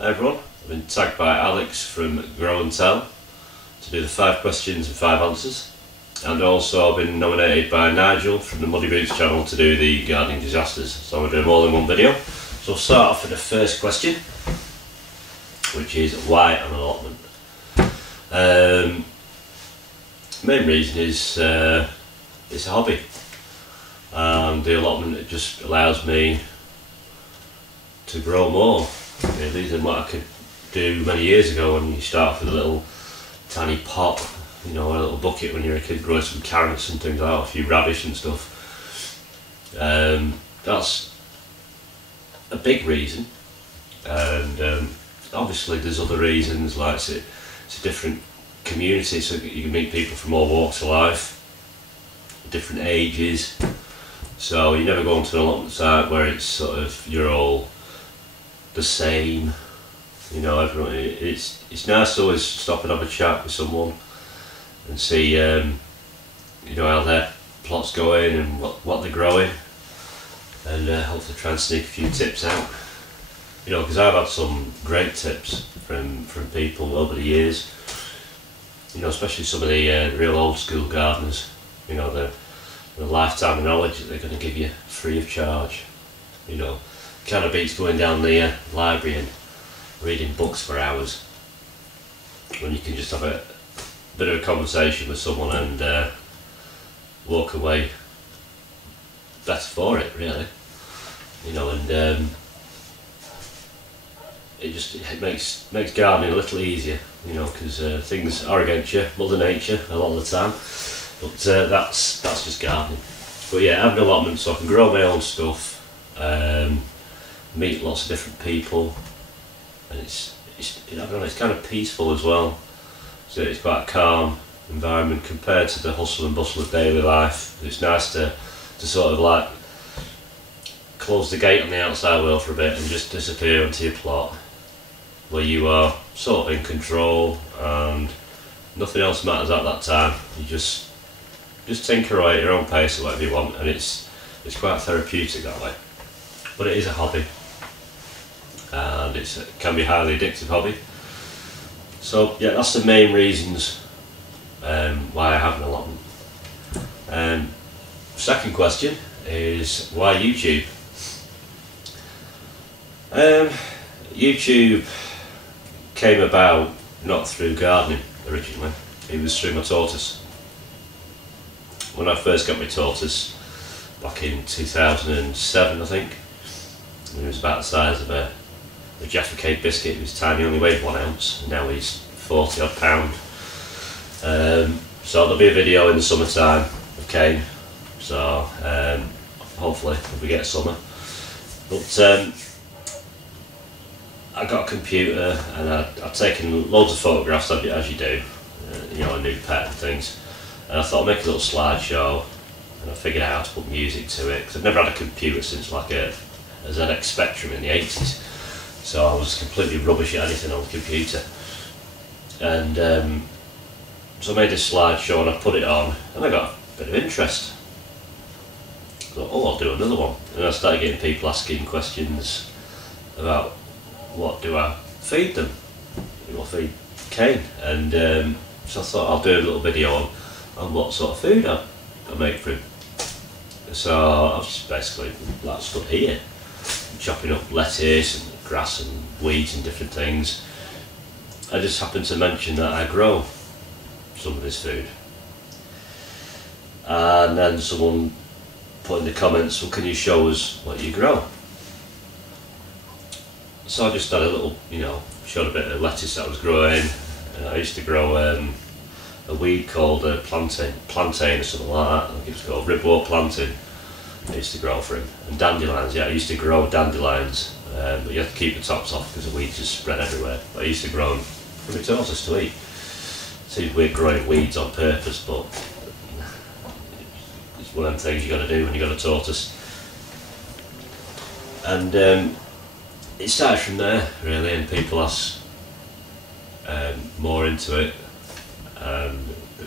Hi everyone, I've been tagged by Alex from Grow and Tell to do the 5 questions and 5 answers, and also I've been nominated by Nigel from the Muddy Roots channel to do the gardening disasters, so I'm going to do them all in one video. So I'll start off with the first question, which is why an allotment? Main reason is it's a hobby, and the allotment, it just allows me to grow more really than what I could do many years ago when you start off with a little tiny pot, you know, a little bucket when you're a kid growing some carrots and things like that, a few radish and stuff. That's a big reason, and obviously there's other reasons, like it's a different community, so you can meet people from all walks of life, different ages, so you never go onto an allotment site where it's sort of you're all the same, you know. Everyone, it's nice to always stop and have a chat with someone and see you know, how their plot's going and what they're growing, and hopefully try and sneak a few tips out, you know, because I've had some great tips from people over the years, you know, especially some of the real old school gardeners, you know, the lifetime of knowledge that they're going to give you free of charge, you know. Kind of beats going down the library and reading books for hours when you can just have a bit of a conversation with someone and walk away better for it, really, you know. And it makes gardening a little easier, you know, because things are against you, Mother Nature, a lot of the time, but that's just gardening. But yeah, I have an allotment so I can grow my own stuff, meet lots of different people, and it's I don't know, it's kind of peaceful as well, so it's quite a calm environment compared to the hustle and bustle of daily life. It's nice to sort of like close the gate on the outside world for a bit and just disappear into your plot where you are sort of in control and nothing else matters at that time. You just tinker away at your own pace or whatever you want, and it's quite therapeutic that way. But it is a hobby, and it can be a highly addictive hobby. So yeah, that's the main reasons why I have an allotment. Second question is why YouTube? YouTube came about not through gardening originally, it was through my tortoise. When I first got my tortoise back in 2007, I think, he was about the size of a Jaffa Cake biscuit. He was tiny, only weighed 1 ounce, and now he's 40 odd pound. So there'll be a video in the summertime of Kane, so hopefully if we get summer. But I got a computer and I'd taken loads of photographs of it, as you do, you know, a new pet and things, and I thought I'd make a little slideshow, and I figured out how to put music to it, because I've never had a computer since like a ZX Spectrum in the 80s, so I was completely rubbish at anything on the computer. And so I made this slideshow and I put it on, and I got a bit of interest. I thought, oh, I'll do another one, and I started getting people asking questions about what do I feed them, what feed Kane, and so I thought I'll do a little video on what sort of food I make for him. So I was just basically like stood here chopping up lettuce and grass and weeds and different things. I just happened to mention that I grow some of this food, and then someone put in the comments, well, can you show us what you grow? So I just had a little, you know, showed a bit of lettuce that I was growing. I used to grow a weed called plantain or something like that. I think it was called ribwort plantain. I used to grow for him. And dandelions, yeah, I used to grow dandelions, but you have to keep the tops off because the weeds just spread everywhere. But I used to grow them for my tortoise to eat. Seems weird growing weeds on purpose, but it's one of them things you got to do when you got a tortoise. And it started from there really, and people ask more into it, then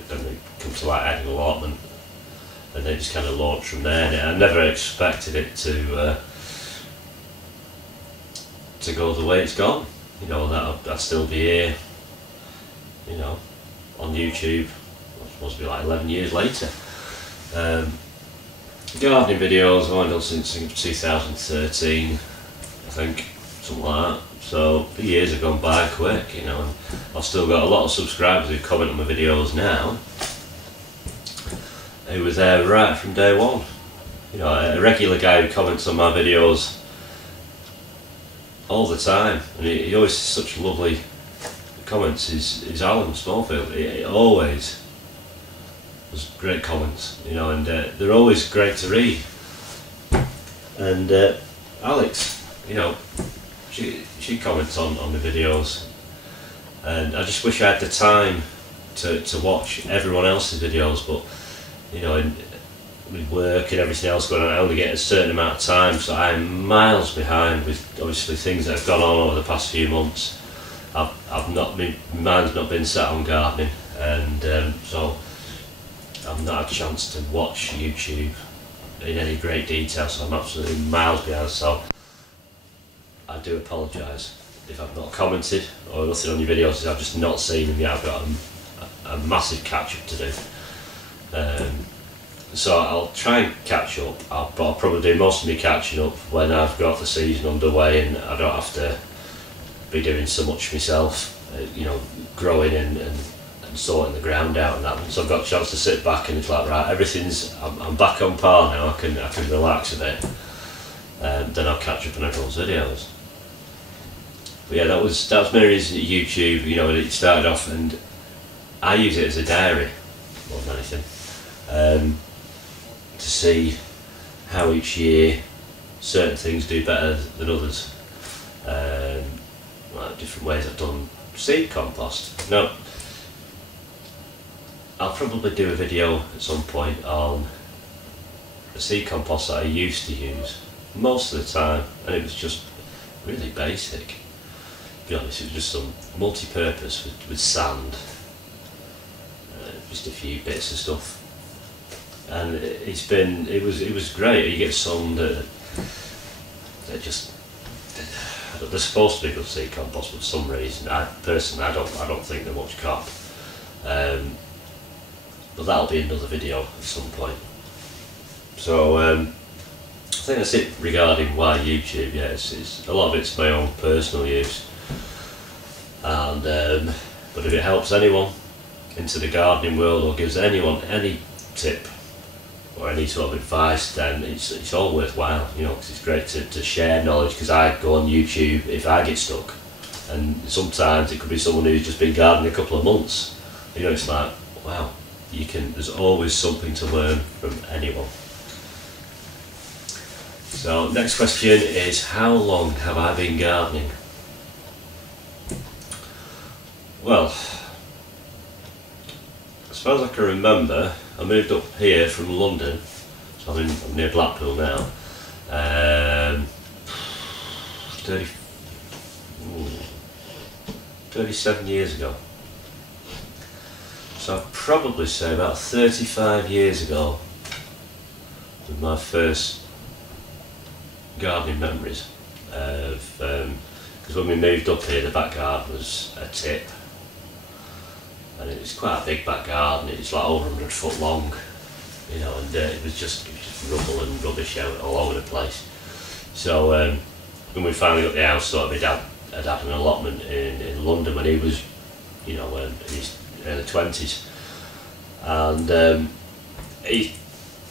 they come to like adding allotment, and they just kind of launched from there. And I never expected it to go the way it's gone. you know, that I'd still be here, you know, on YouTube. It must be like 11 years later. Gardening videos I've done since 2013, I think, something like that. So the years have gone by quick, you know, and I've still got a lot of subscribers who comment on my videos now. Who was there right from day one. You know, a regular guy who comments on my videos all the time, and he always has such lovely comments. Is Alan Smallfield. He always has great comments, you know, and they're always great to read. And Alex, you know, she comments on the videos, and I just wish I had the time to watch everyone else's videos, but you know, with work and everything else going on, I only get a certain amount of time, so I'm miles behind with obviously things that have gone on over the past few months. I've not been, my mind's not been set on gardening, and so I've not had a chance to watch YouTube in any great detail, so I'm absolutely miles behind. So I do apologise if I've not commented or nothing on your videos, I've just not seen them yet. I've got a massive catch up to do. So I'll try and catch up. I'll probably do most of my catching up when I've got the season underway and I don't have to be doing so much myself, you know, growing and sorting the ground out and that. So I've got a chance to sit back and it's like, right, I'm back on par now, I can relax a bit. Then I'll catch up on everyone's videos. But yeah, that was my reason at YouTube, you know, it started off, and I use it as a diary more than anything. To see how each year certain things do better than others. Like different ways I've done seed compost. Now, I'll probably do a video at some point on the seed compost that I used to use most of the time, and it was just really basic. To be honest, it was just some multi-purpose with sand, just a few bits of stuff. And it was great. You get some that just, they're supposed to be good seed compost, but for some reason, I don't think they're much crap. But that'll be another video at some point. So I think that's it regarding why YouTube. Yeah, it's a lot of it's my own personal use, and but if it helps anyone into the gardening world or gives anyone any tip or any sort of advice, then it's all worthwhile, you know, because it's great to share knowledge. Because I go on YouTube if I get stuck, and sometimes it could be someone who's just been gardening a couple of months. You know, it's like, wow, there's always something to learn from anyone. So next question is, how long have I been gardening? Well, as far as I can remember, I moved up here from London, so I'm near Blackpool now. 37 years ago. So I'd probably say about 35 years ago was my first gardening memories of, because when we moved up here, the back garden was a tip, and it was quite a big back garden. It's like over 100 foot long, you know, and it was just rubble and rubbish out all over the place. So when we finally got the house sorted, my dad had an allotment in London when he was, you know, in his early 20s, and he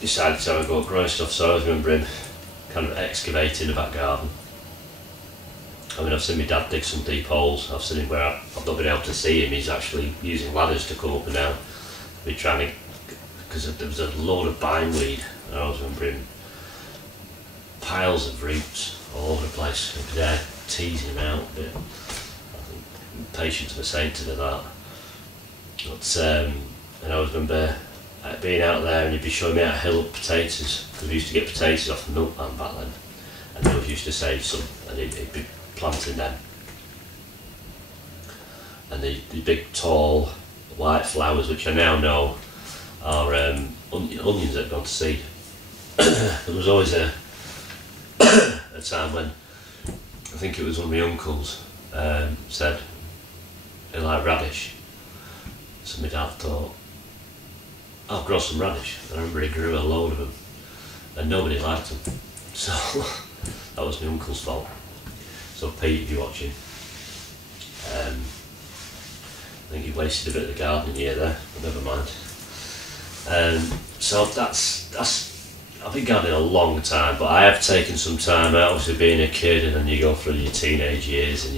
decided to have a go at growing stuff. So I remember him kind of excavating the back garden. I mean, I've seen my dad dig some deep holes. I've seen him where I've not been able to see him. He's actually using ladders to come up and down. We're trying to, because there was a load of bindweed, and I was remembering piles of roots all over the place. We were there teasing him out, but I think patience was saying to do that. But and I remember being out there, and he'd be showing me how to hill up potatoes, because we used to get potatoes off the milkman back then, and they always used to save some, and he'd be planting them. And the big tall white flowers, which I now know are onions that have gone to seed. There was always a time when, I think it was one of my uncles, said he liked radish. So my dad thought, I'll grow some radish. I remember he grew a load of them and nobody liked them. So that was my uncle's fault. So Pete, if you're watching, I think he wasted a bit of the gardening year there, but never mind. So I've been gardening a long time, but I have taken some time out, obviously being a kid, and then you go through your teenage years and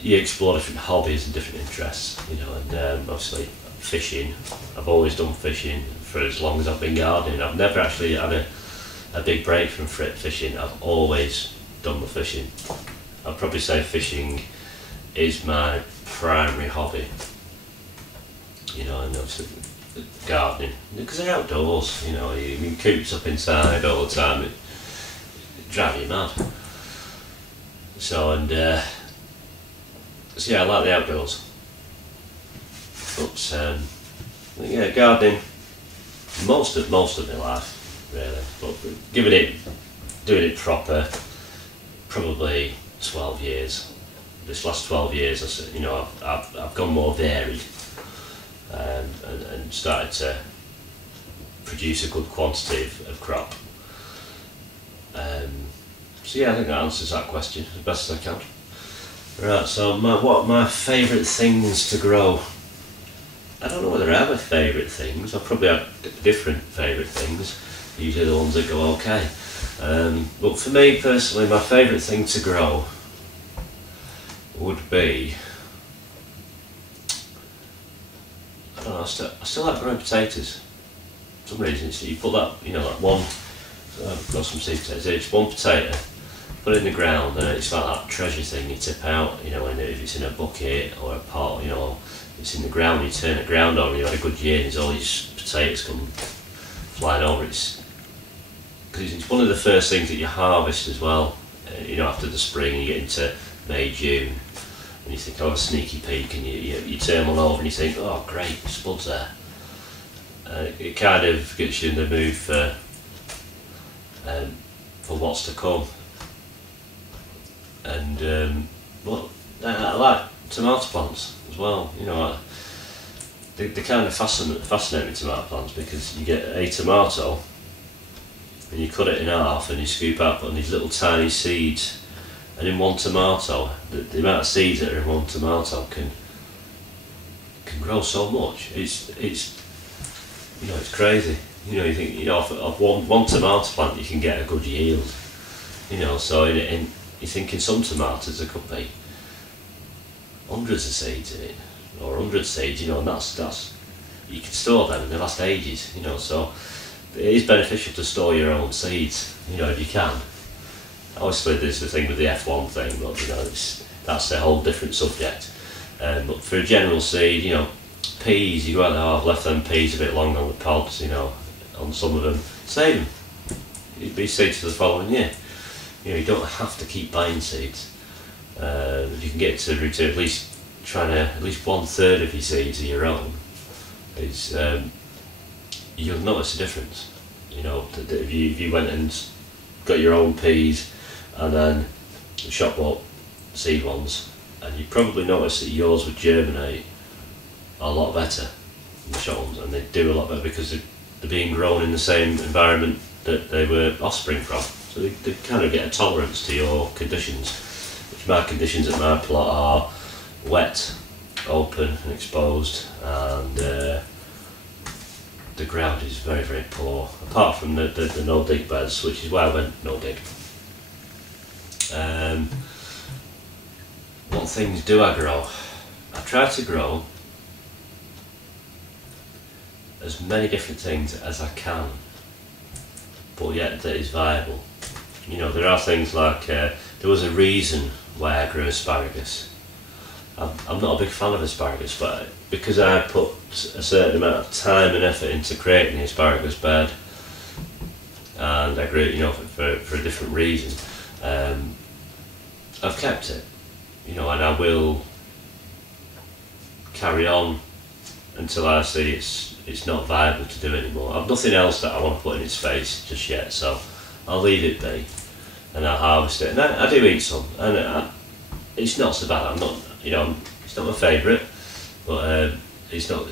you explore different hobbies and different interests, you know, and obviously fishing. I've always done fishing for as long as I've been gardening. I've never actually had a big break from fishing. I've always done the fishing. I'd probably say fishing is my primary hobby, you know, and obviously gardening, because they're outdoors, you know, you've been cooped up inside all the time, it drives you mad. So, so yeah, I like the outdoors. But yeah, gardening most of my life, really. But doing it proper, probably 12 years. This last 12 years, you know, I've gone more varied, and started to produce a good quantity of crop. So yeah, I think that answers that question as best as I can. Right, so what are my favourite things to grow? I don't know whether I have a favourite things. I probably have different favourite things, usually the ones that go okay. But for me personally, my favourite thing to grow would be, I don't know, I still like growing potatoes. For some reason, so you put that, you know, like one, I've got some seed potatoes, it's one potato, put it in the ground, and it's like that treasure thing you tip out, you know, and if it's in a bucket or a pot, you know, it's in the ground, you turn the ground over, you had a good year, and there's all these potatoes come flying over. Because it's one of the first things that you harvest as well, you know, after the spring, you get into May, June, and you think, oh, a sneaky peek, and you turn one over and you think, oh great, spuds there. It kind of gets you in the mood for what's to come. And well, I like tomato plants as well, you know. They kind of fascinate me, tomato plants, because you get a tomato and you cut it in half and you scoop out on these little tiny seeds, and in one tomato, the amount of seeds that are in one tomato can grow so much. It's you know, it's crazy. You know, you think, you know, of one tomato plant you can get a good yield, you know. So you think in some tomatoes there could be hundreds of seeds in it, or 100 seeds, you know, and that's you can store them and they last ages, you know. So it is beneficial to store your own seeds, you know, if you can. Obviously there's the thing with the F1 thing, but you know, that's a whole different subject. But for a general seed, you know, peas, you go out there, oh, I've left them peas a bit long on the pods, you know, on some of them, save them. It'd be seeds for the following year. You know, you don't have to keep buying seeds. If you can get to at least trying to at least 1/3 of your seeds are your own, is you'll notice a difference. You know, if you went and got your own peas and then shop bought seed ones, and you probably notice that yours would germinate a lot better than the shop ones, and they do a lot better because they're being grown in the same environment that they were offspring from. So they kind of get a tolerance to your conditions. My conditions at my plot are wet, open and exposed, and the ground is very, very poor, apart from the no-dig beds, which is why I went no-dig. What things do I grow? I try to grow as many different things as I can, but yet that is viable. You know, there are things like, there was a reason why I grew asparagus. I'm not a big fan of asparagus, but because I put a certain amount of time and effort into creating the asparagus bed, and I grew it, you know, for a different reason, I've kept it, you know, and I will carry on until I see it's not viable to do anymore. I've nothing else that I want to put in its space just yet, so I'll leave it be, and I'll harvest it. And I do eat some, and it's not so bad. I'm not, you know, it's not my favourite, but it's not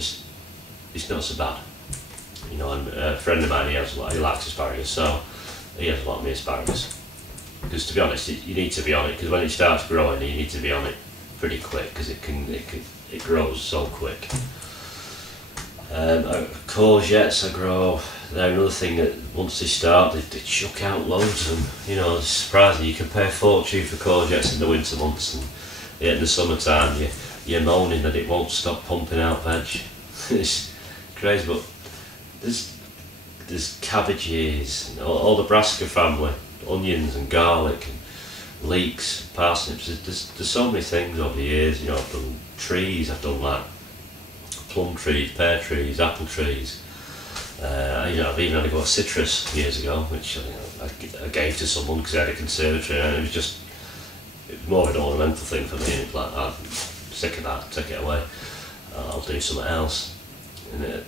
so bad. You know, and a friend of mine, he likes asparagus, so he has a lot of my asparagus. Because to be honest, you need to be on it, because when it starts growing, you need to be on it pretty quick, because it grows so quick. Courgettes I grow. They're another thing that once they start, they chuck out loads of them. You know, it's surprising. You can pay a fortune for courgettes in the winter months, and yet in the summertime you're moaning that it won't stop pumping out veg. It's crazy, but there's cabbages, and all the brassica family, onions and garlic and leeks, parsnips. There's so many things over the years. You know, I've done trees. I've done like plum trees, pear trees, apple trees. You know, I've even had a go at citrus years ago, which I gave to someone because I had a conservatory, and it was more of an ornamental thing for me. It's like, I'm sick of that, take it away. I'll do something else. And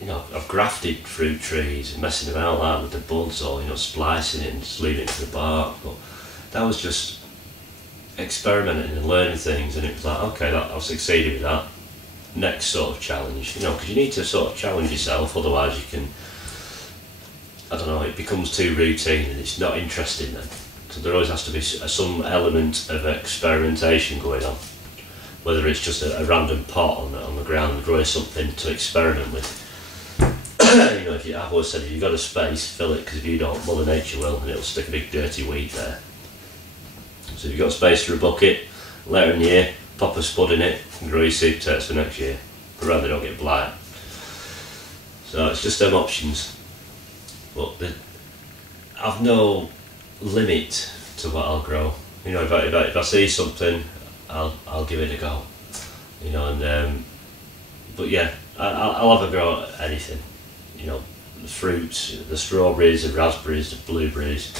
you know, I've grafted fruit trees, messing about like with the buds, or you know, splicing it and just leaving it to the bark. But that was just experimenting and learning things, and it was like, okay, I've succeeded with that. Next sort of challenge, you know, because you need to sort of challenge yourself, otherwise you can, I don't know, it becomes too routine and it's not interesting then. So there always has to be some element of experimentation going on, whether it's just a random pot on the ground and growing something to experiment with. You know, I've always said, if you've got a space, fill it, because if you don't, Mother Nature will, and it'll stick a big dirty weed there. So if you've got space for a bucket, later in the year, pop a spud in it and grow your sweet potatoes for next year, provided they don't get blight. So it's just them options. But I've no limit to what I'll grow. You know, if I see something, I'll give it a go. You know, and but yeah, I'll have a go at anything. You know, the fruits, the strawberries, the raspberries, the blueberries.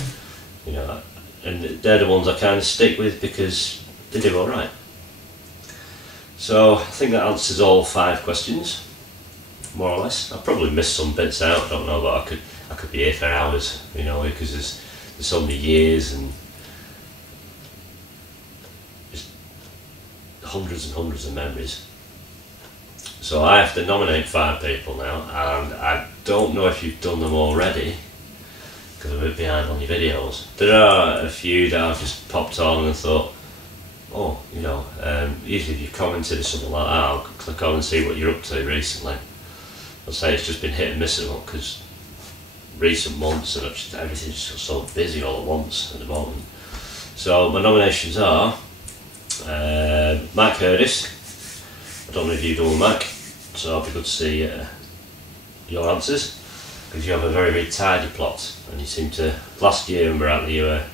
You know, and they're the ones I kind of stick with because they do all right. So I think that answers all 5 questions, more or less. I've probably missed some bits out, I don't know, but I could be here for hours, you know, because there's so many years and just hundreds and hundreds of memories. So I have to nominate 5 people now, and I don't know if you've done them already, because I'm a bit behind on your videos. There are a few that I've just popped on and thought, oh, you know, usually if you've commented or something like that, I'll click on and see what you're up to recently. I'll say it's just been hit and miss a lot, because recent months and everything's just so busy all at once at the moment. So my nominations are Mike Hurdis. I don't know if you've done Mac, so it'll be good to see your answers, because you have a very, very tidy plot, and you seem to, last year when we were out there,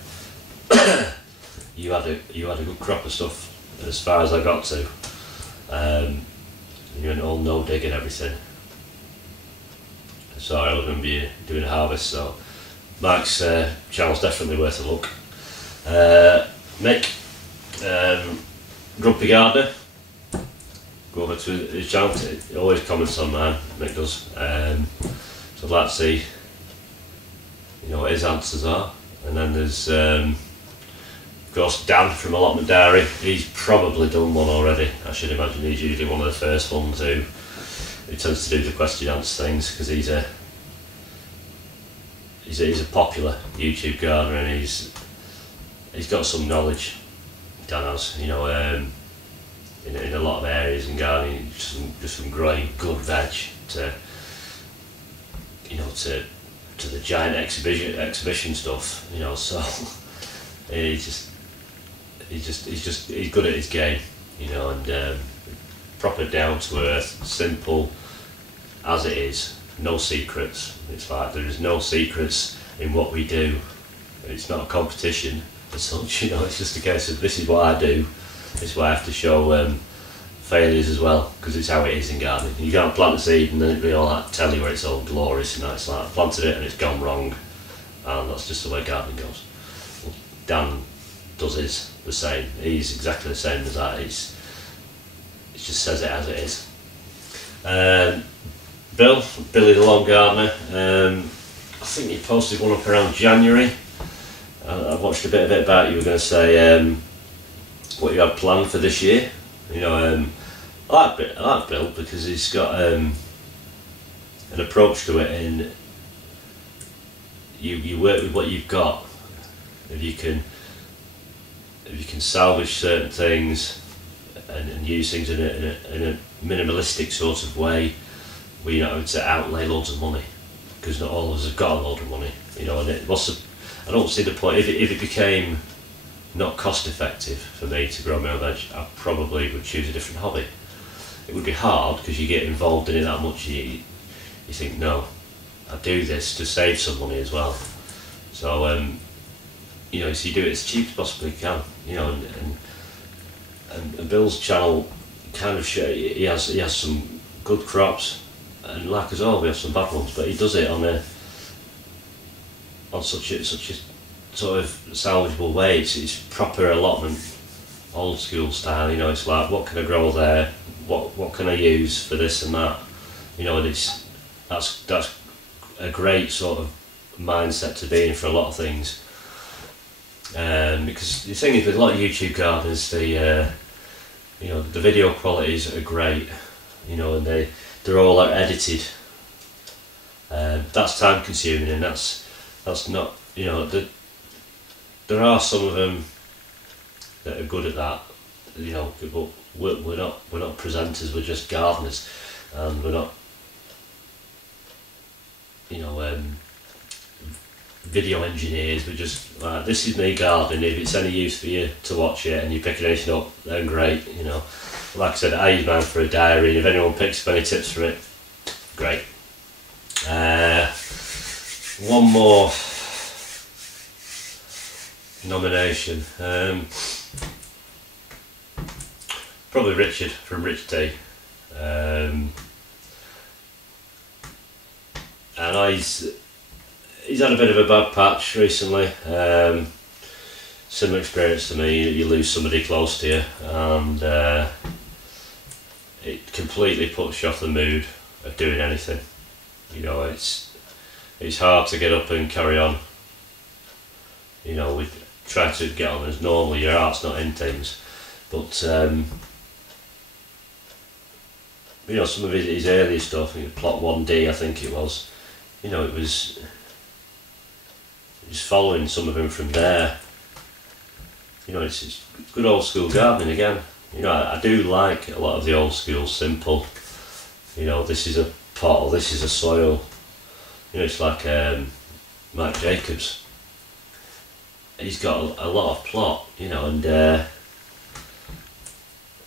you had a good crop of stuff as far as I got to. You went all no dig and everything. So I remember you doing a harvest, so Mike's channel's definitely worth a look. Mick, Grumpy Gardener, go over to his channel, he always comments on mine, Mick does. So I'd like to see, you know, what his answers are. And then there's of course Dan from Allotment Diary. He's probably done one already, I should imagine. He's usually one of the first ones who tends to do the question answer things, because he's a popular YouTube gardener, and he's got some knowledge, Dan has, you know, in a lot of areas in gardening, just from growing good veg to, you know, to the giant exhibition stuff, you know. So he's good at his game, you know, and proper down to earth, simple as it is, no secrets. It's like there is no secrets in what we do. It's not a competition as such, you know. It's just a case of, this is what I do, this is what I have to show failures as well, because it's how it is in gardening. You can't plant a seed and then they all like tell you where it's all glorious and that. It's like, I planted it and it's gone wrong, and that's just the way gardening goes. Well, Dan does his the same. He's exactly the same as that. It just says it as it is. Billy the Lawn Gardener, I think you posted one up around January. I watched a bit of it about, you were going to say what you had planned for this year. You know, I like Bill because he's got an approach to it, and you work with what you've got. If you can salvage certain things and use things in a minimalistic sort of way, where you're not having to outlay loads of money, because not all of us have got a load of money. You know, and I don't see the point if it became not cost effective for me to grow my own veg. I probably would choose a different hobby. It would be hard because you get involved in it that much. You think, no, I do this to save some money as well. So you know, so you do it as cheap as possibly can. You know, and Bill's channel kind of he has some good crops, and like us all, we have some bad ones. But he does it on such a sort of salvageable way. It's proper allotment, old school style. You know, it's like, what can I grow there? What can I use for this and that? You know, and that's a great sort of mindset to be in for a lot of things. Because the thing is, with a lot of YouTube gardeners, the video qualities are great. You know, and they're all edited. That's time consuming, and that's not, you know, there are some of them that are good at that, you know, but we're not presenters, we're just gardeners, and we're not, you know, video engineers. We're just like, this is me gardening. If it's any use for you to watch it and you're picking anything up, then great, you know. Like I said, I use mine for a diary, and if anyone picks up any tips from it, great. One more nomination. Probably Richard from Rich T. And he's had a bit of a bad patch recently. Similar experience to me. You lose somebody close to you, and it completely puts you off the mood of doing anything. You know, it's hard to get up and carry on. You know, we try to get on as normal. Your heart's not in things, but you know, some of his earlier stuff, Plot 1D, I think it was. You know, it was just following some of him from there. You know, it's good old school gardening again. You know, I do like a lot of the old school simple. You know, this is a pot, or this is a soil. You know, it's like Mike Jacobs. He's got a lot of plot, you know, and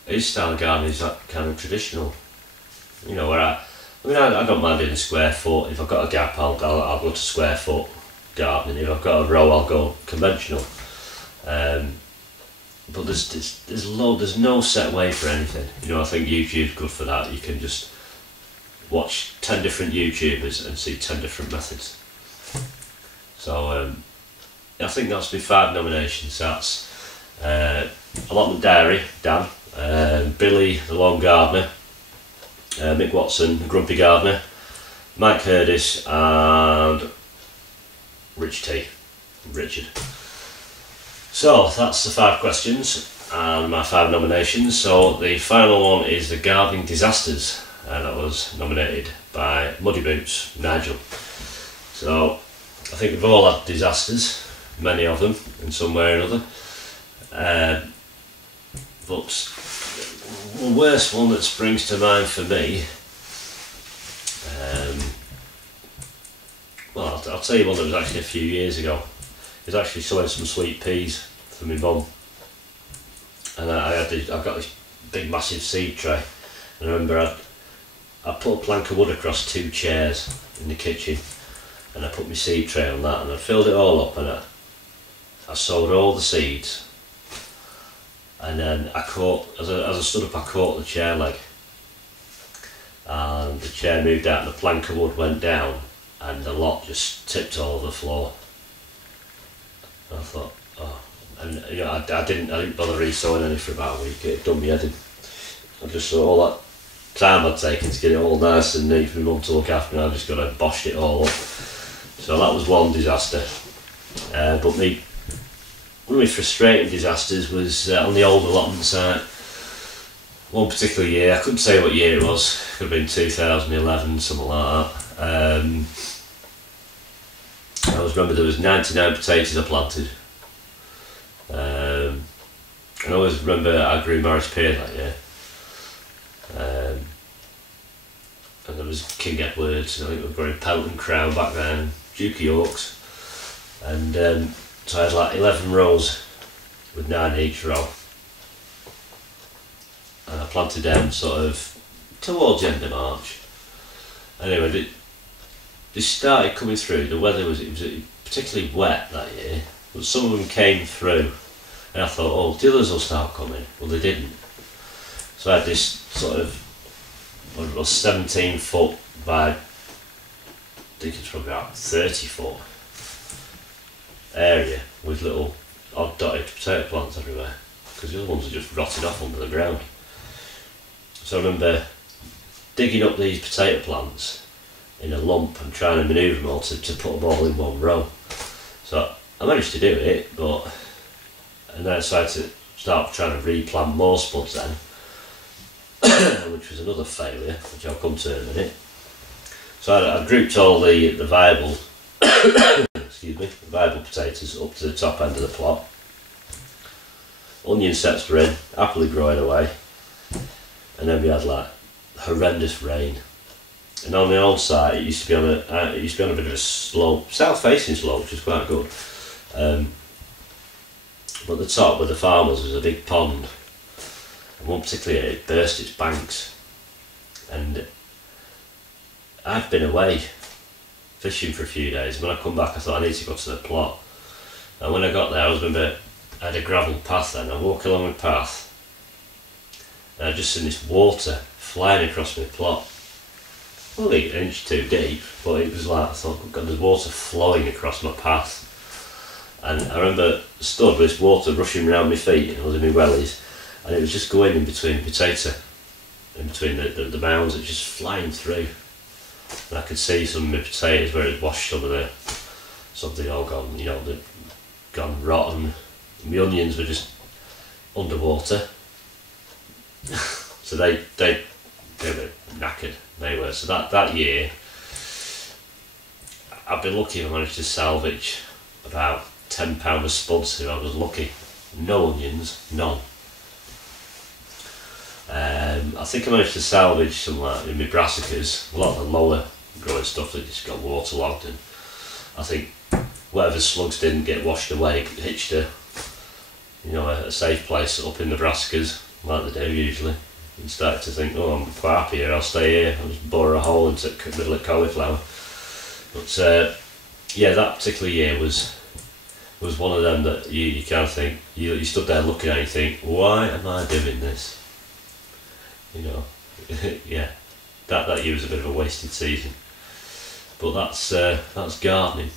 his style of gardening is that kind of traditional. You know, where I don't mind doing a square foot. If I've got a gap, I'll go to square foot gardening. If I've got a row, I'll go conventional. But there's no set way for anything. You know, I think YouTube's good for that. You can just watch 10 different YouTubers and see 10 different methods. So I think that's my 5 nominations. That's Allotment Diary, Dan, Billy the Lawn Gardener, Mick Watson the Grumpy Gardener, Mike Hurdis, and Richard. So that's the 5 questions and my 5 nominations. So the final one is the Gardening Disasters, and that was nominated by Muddy Boots, Nigel. So I think we've all had disasters, many of them in some way or another. But the worst one that springs to mind for me, well, I'll tell you one that was actually a few years ago. It was actually sowing some sweet peas for my mum, and I've got this big massive seed tray, and I remember I put a plank of wood across 2 chairs in the kitchen, and I put my seed tray on that, and I filled it all up, and I sowed all the seeds, and then I caught, as I stood up, I caught the chair leg, and the chair moved out and the plank of wood went down, and the lot just tipped all over the floor. And I thought, oh, and you know, I didn't bother re-sowing any for about a week. It done me head in. I just saw all that time I'd taken to get it all nice and neat for my mum to look after, and I just got to boshed it all up. So that was one disaster. But me one of my frustrating disasters was on the old allotment site. One particular year, I couldn't say what year it was, could have been 2011, something like that. I always remember there was 99 potatoes I planted. And I always remember I grew Morris Pear that year. And there was King Edwards, and I think we were growing Pelton Crown back then, Duke of Yorks. And so I had like 11 rows with 9 each row. And I planted them sort of towards the end of March. Anyway, they started coming through. The weather was particularly wet that year, but some of them came through, and I thought, oh, the others will start coming. Well, they didn't. So I had this sort of, what it was, 17 foot by, I think it's probably about 30 foot area with little odd dotted potato plants everywhere, because the other ones are just rotted off under the ground. So I remember digging up these potato plants in a lump and trying to manoeuvre them all to put them all in one row. So I managed to do it, and then I decided to start trying to replant more spuds then, which was another failure, which I'll come to in a minute. So I grouped all the viable excuse me, viable potatoes up to the top end of the plot. Onion sets were in, happily growing away. And then we had like horrendous rain, and on the old site it used to be on a bit of a slope, south-facing slope, which was quite good. But the top where the farmers was a big pond, and one particularly it burst its banks, and I'd been away fishing for a few days. When I come back, I thought I need to go to the plot, and when I got there, I had a gravel path then. I walk along the path, and I just seen this water flying across my plot. Only an inch too deep, but it was like, I thought, oh God, there's water flowing across my path. And I remember stood with this water rushing around my feet and under my wellies, and it was just going in between potato, in between the mounds, it was just flying through. And I could see some of my potatoes where it was washed some of the, something all gone, you know, they'd gone rotten. My onions were just underwater. So they were knackered, they were. So that year, I've been lucky if I managed to salvage about £10 of spuds here. I was lucky. No onions, none. I think I managed to salvage some like in my brassicas, a lot of the lower growing stuff that just got waterlogged, and I think whatever slugs didn't get washed away hitched a safe place up in the brassicas, like they do usually, and started to think, oh, I'm quite happy here, I'll stay here, I'll just bore a hole into the middle of cauliflower. But yeah, that particular year was one of them that you kind of think, you stood there looking at it and think, why am I doing this? You know, yeah, that year was a bit of a wasted season. But that's gardening.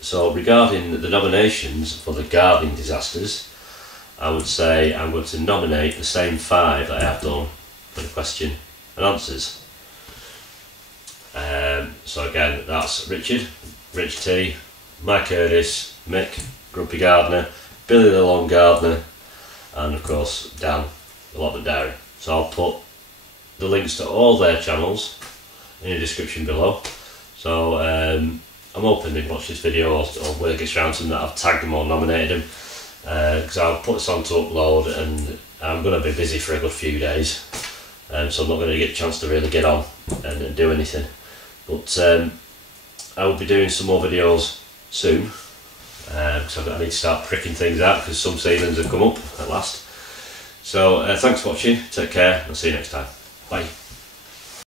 So regarding the nominations for the gardening disasters, I would say I'm going to nominate the same 5 that I have done for the question and answers. So again, that's Richard, Rich T, Mike Curtis, Mick, Grumpy Gardener, Billy the Lawn Gardener, and of course Dan, the Allotment Diary. So I'll put the links to all their channels in the description below. So I'm hoping they watch this video, or when it gets around to them that I've tagged them or nominated them, because I'll put this on to upload, and I'm going to be busy for a good few days, so I'm not going to get a chance to really get on and do anything. But I will be doing some more videos soon, because I need to start pricking things out, because some seedlings have come up at last. So thanks for watching, take care, I'll see you next time, bye.